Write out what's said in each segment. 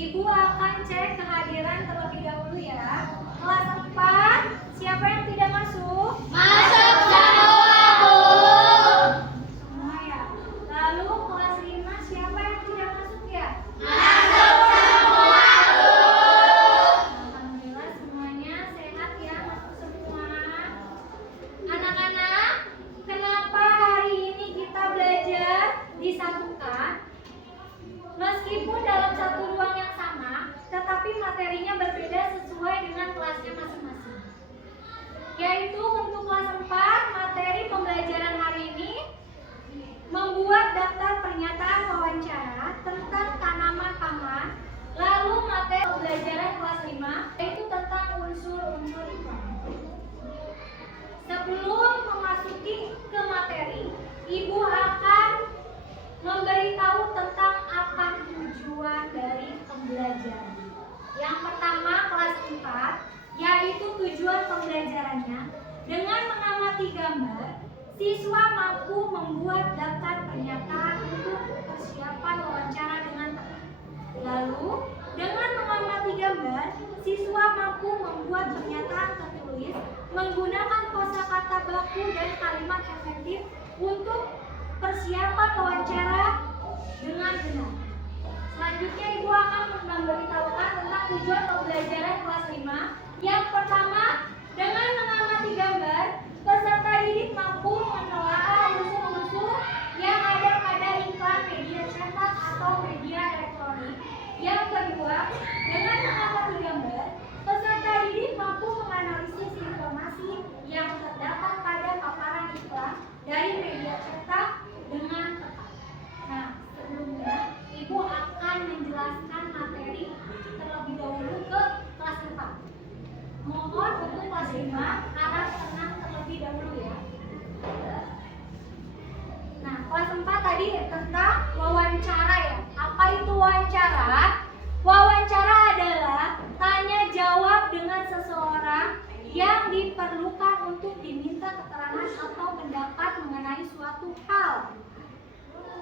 Ibu akan cek kehadiran terlebih dahulu ya. Kelas 4, siapa yang tidak masuk? Masuk semua, Bu. Semua ya. Lalu kelas 5, siapa yang tidak masuk ya? Masuk semua, Bu. Alhamdulillah semuanya sehat ya, masuk semua. Anak-anak, kenapa hari ini kita belajar disatukan? Meskipun dalam satu ruang yang sama, tetapi materinya berbeda sesuai dengan kelasnya masing-masing. Yaitu untuk kelas 4, materi pembelajaran hari ini membuat daftar pernyataan wawancara tentang tanaman pangan. Lalu materi pembelajaran kelas 5 yaitu tentang unsur-unsur iklan. Sebelum memasuki ke materi, Ibu akan memberitahu tentang apa tujuan dari pembelajaran. Yang pertama kelas 4, yaitu tujuan pembelajarannya. Dengan mengamati gambar, siswa mampu membuat daftar pernyataan untuk persiapan wawancara dengan tepat. Lalu, dengan mengamati gambar, siswa mampu membuat pernyataan tertulis menggunakan kosakata baku dan kalimat efektif untuk persiapan wawancara dengan benar. Selanjutnya Ibu akan memberitahukan tentang tujuan pembelajaran kelas 5. Yang pertama, dengan mengamati gambar, peserta didik mampu menelaah unsur-unsur yang ada pada iklan media cetak atau media elektronik. Yang kedua, dengan mengamati gambar, peserta didik mampu menganalisis informasi yang terdapat pada paparan iklan dari media cetak dengan tepat. Nah, sebelumnya Ibu akan menjelaskan materi terlebih dahulu ke kelas 4. Mohon untuk kelas 5 harap tenang terlebih dahulu ya. Nah, kelas 4 tadi tentang wawancara ya. Apa itu wawancara? Wawancara adalah tanya jawab dengan seseorang yang diperlukan untuk diminta keterangan atau pendapat mengenai suatu hal.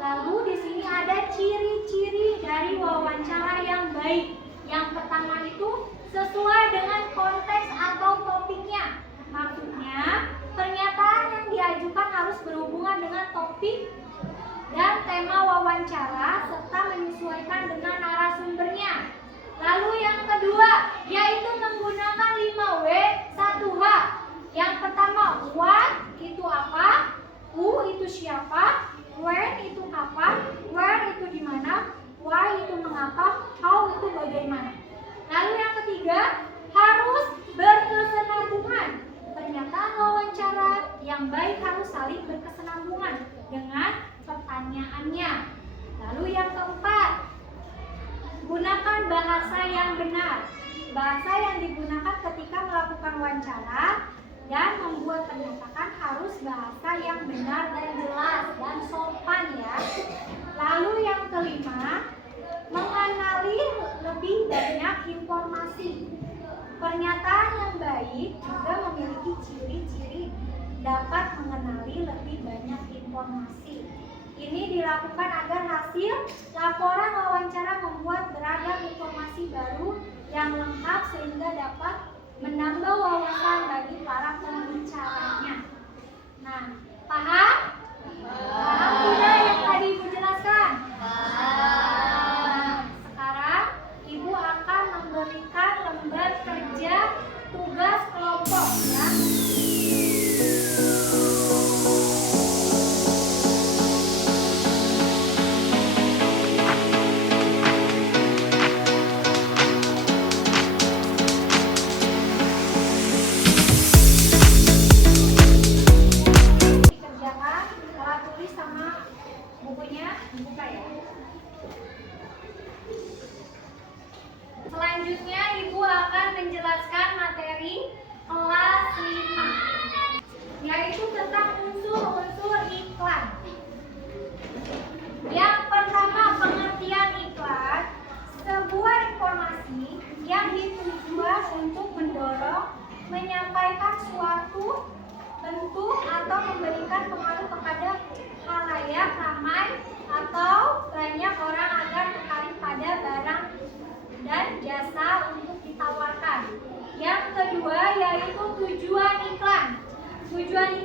Lalu di sini ada ciri-ciri dari wawancara yang baik. Yang pertama itu sesuai dengan konteks atau topiknya. Maksudnya, pernyataan yang diajukan harus berhubungan dengan topik dan tema wawancara serta menyesuaikan dengan narasumbernya. Lalu yang kedua, yaitu menggunakan 5W, 1H. Yang pertama, what itu apa, who itu siapa, when itu kapan, where itu di mana, why itu mengapa, how itu bagaimana. Lalu yang ketiga, harus berkesinambungan. Pernyataan wawancara yang baik harus saling berkesinambungan dengan pertanyaannya. Lalu yang keempat, gunakan bahasa yang benar. Bahasa yang digunakan ketika melakukan wawancara dan membuat pernyataan harus bahasa yang benar dan jelas dan sopan ya. Lalu yang kelima, mengenali lebih banyak informasi. Pernyataan yang baik juga memiliki ciri-ciri dapat mengenali lebih banyak informasi. Ini dilakukan agar hasil laporan wawancara membuat beragam informasi baru yang lengkap sehingga dapat menambah wawasan bagi para pembicaranya. Nah, paham? Paham tidak yang tadi Ibu jelaskan? Nah, sekarang Ibu akan memberikan lembar kerja tugas kelompok ya. Dikerjakan, salah tulis sama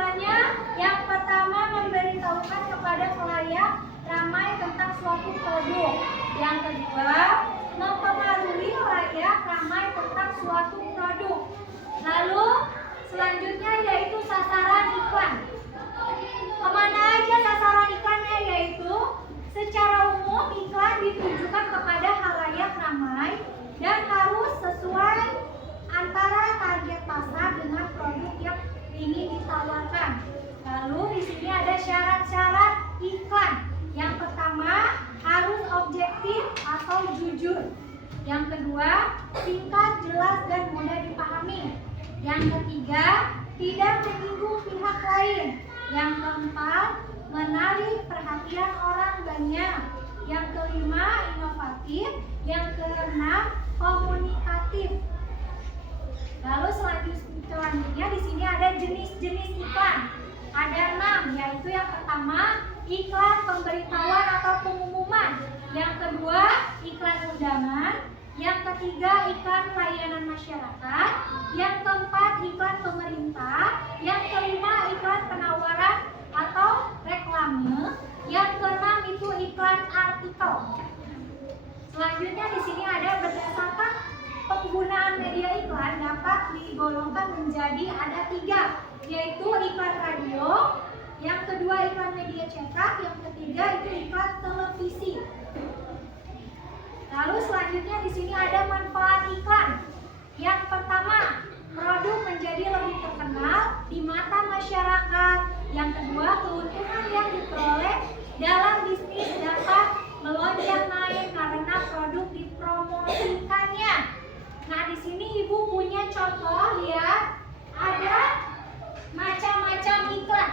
iklannya yang pertama memberitahukan kepada khalayak ramai tentang suatu produk. Yang kedua, mempengaruhi khalayak ramai tentang suatu produk. Lalu selanjutnya yaitu sasaran iklan. Kemana aja sasaran iklannya, yaitu secara umum iklan ditujukan kepada khalayak ramai dan harus sesuai antara target pasar dengan produk yang ingin ditawarkan. Lalu di sini ada syarat-syarat iklan. Yang pertama, harus objektif atau jujur. Yang kedua, singkat, jelas dan mudah dipahami. Yang ketiga, tidak menyinggung pihak lain. Yang keempat, menarik perhatian orang banyak. Yang kelima, inovatif. Yang keenam, komunikatif. Lalu selanjutnya di sini ada jenis-jenis iklan. Ada 6, yaitu yang pertama, iklan pemberitahuan atau pengumuman. Yang kedua, iklan undangan. Yang ketiga, iklan layanan masyarakat. Yang keempat, iklan pemerintah. Yang kelima, iklan penawaran atau reklame. Yang keenam itu iklan artikel. Selanjutnya di sini ada berdasarkan penggunaan media iklan dapat digolongkan menjadi ada 3, yaitu iklan radio. Yang kedua, iklan media cetak. Yang ketiga itu iklan televisi. Lalu selanjutnya di sini ada manfaat iklan. Yang pertama, produk menjadi lebih terkenal di mata masyarakat. Yang kedua, keuntungan yang diperoleh dalam bisnis dapat melonjak naik karena produk dipromosikannya. Nah, di sini Ibu punya contoh, lihat. Ada macam-macam iklan.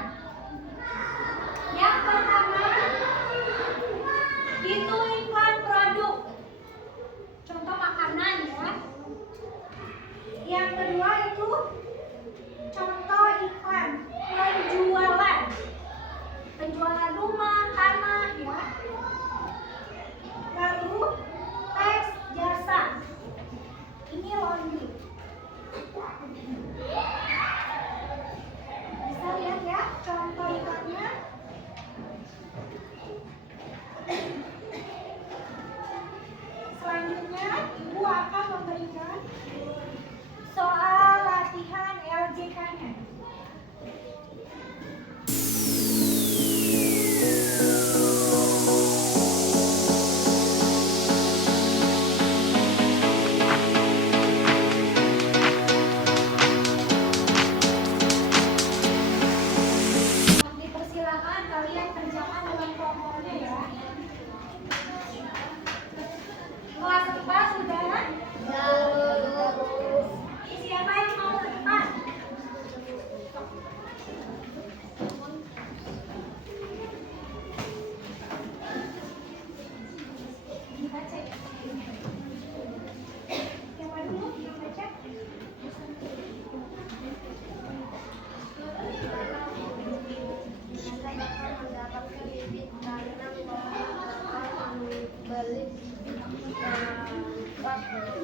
Yang pertama, itu iklan produk. Contoh makanan ya. Yang kedua itu contoh iklan penjualan. Penjualan rumah, tanah ya. Lalu teks jasa. Ini laundry. Bisa lihat ya contoh iklannya. Selanjutnya Ibu akan memberikan soal latihan LJK-nya. Dipersilakan kalian kerjakan dengan kelompoknya ya. Kelas 4 sudah? Siapa yang mau ke depan? Dibaca ya? Siapa dulu yang baca? Saya akan mendapatkan bibit tanam bahwa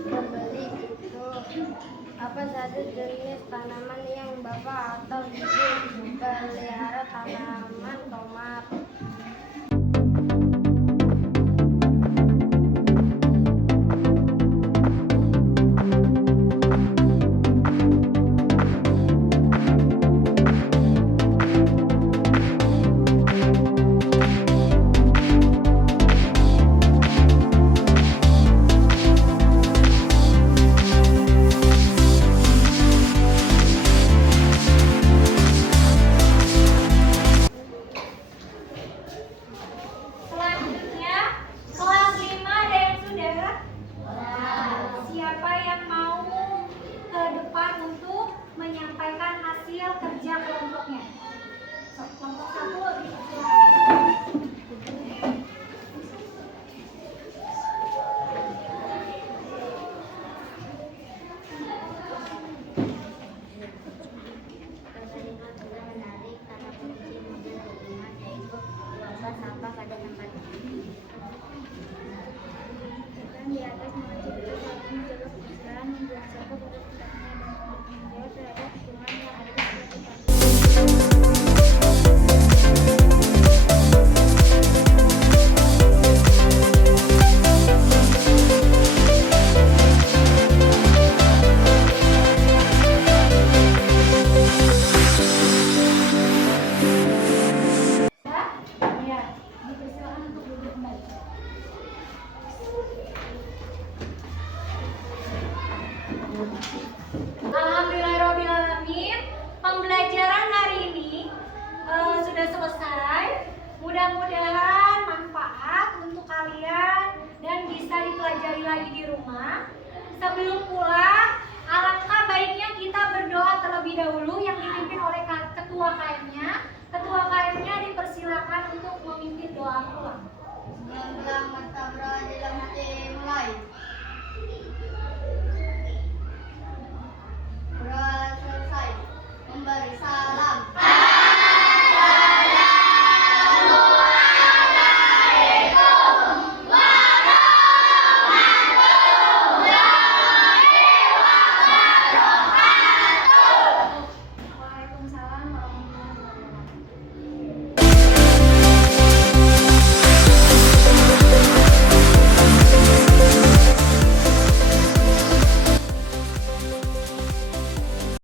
membeli itu apa saja jenis tanaman yang Bapak atau Ibu pelihara. Tanaman tomat. Sebelum pulang, alangkah baiknya kita berdoa terlebih dahulu yang dipimpin oleh ketua KM-nya. Ketua KM-nya dipersilakan untuk memimpin doa pulang. Semoga